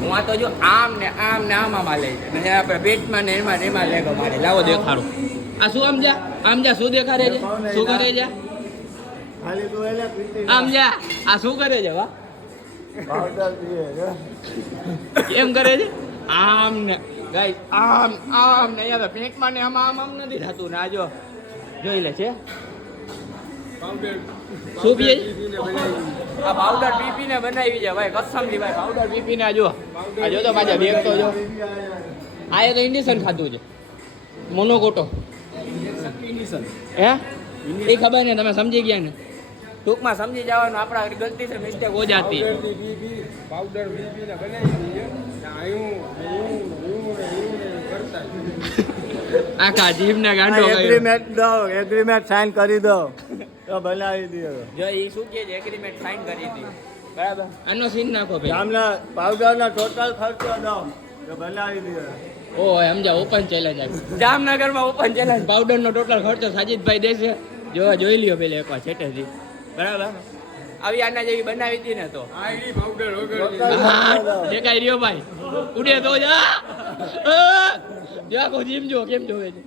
હું આ તો જો આમ ને આમ માલે છે ને આપણે પેટમાં ને એમાં લેગો મારે. લાવો દેખાડો. આ શું આમ જા શું દેખાડે છે? શું કરે છે? આમ જા આ શું કરે છે? વાહ કેમ કરે છે? આમ ને ગાઈસ આમ ને યાર પેટમાં ને આમ નથી થતું ને. આ જો જોઈ લે છે શું પીએ આ પાવડર પીને બનાવી છે ભાઈ. કસમથી ભાઈ પાવડર પીને આ જો તો પાછા બેગ તો જો આ એ તો ઇન્ડિશન ખાધું છે મોનોકોટો હે એ ખબર ને તમે સમજી ગયા ને. ટૂંકમાં સમજી જવાનું આપણા ગલતી છે મિસ્ટેક હો જાતી. પાવડર પીને બનાવી છે આખા જીભ ને ગાંડો એગ્રીમેન્ટ સાઇન કરી દો તો બનાવી દો. જો એ શું કે છે એગ્રીમેન્ટ સાઇન કરી હતી બરાબર. આનો સીન નાખો ભાઈ. આમના પાવડરના ટોટલ ખર્ચો દો તો બનાવી દો. ઓ સમજા ઓપન ચેલેન્જ આવી જામનગરમાં ઓપન ચેલેન્જ. પાવડર નો ટોટલ ખર્ચો સાજીદભાઈ દેશે. જોઈ લ્યો પેલે એકવાર છેટેથી બરાબર. આવી આના જેવી બનાવી હતી ને તો પાવડર વગર દેખાઈ રહ્યો ભાઈ ઉડે તો જા આખો જીમ જો કેમ જોવે છે.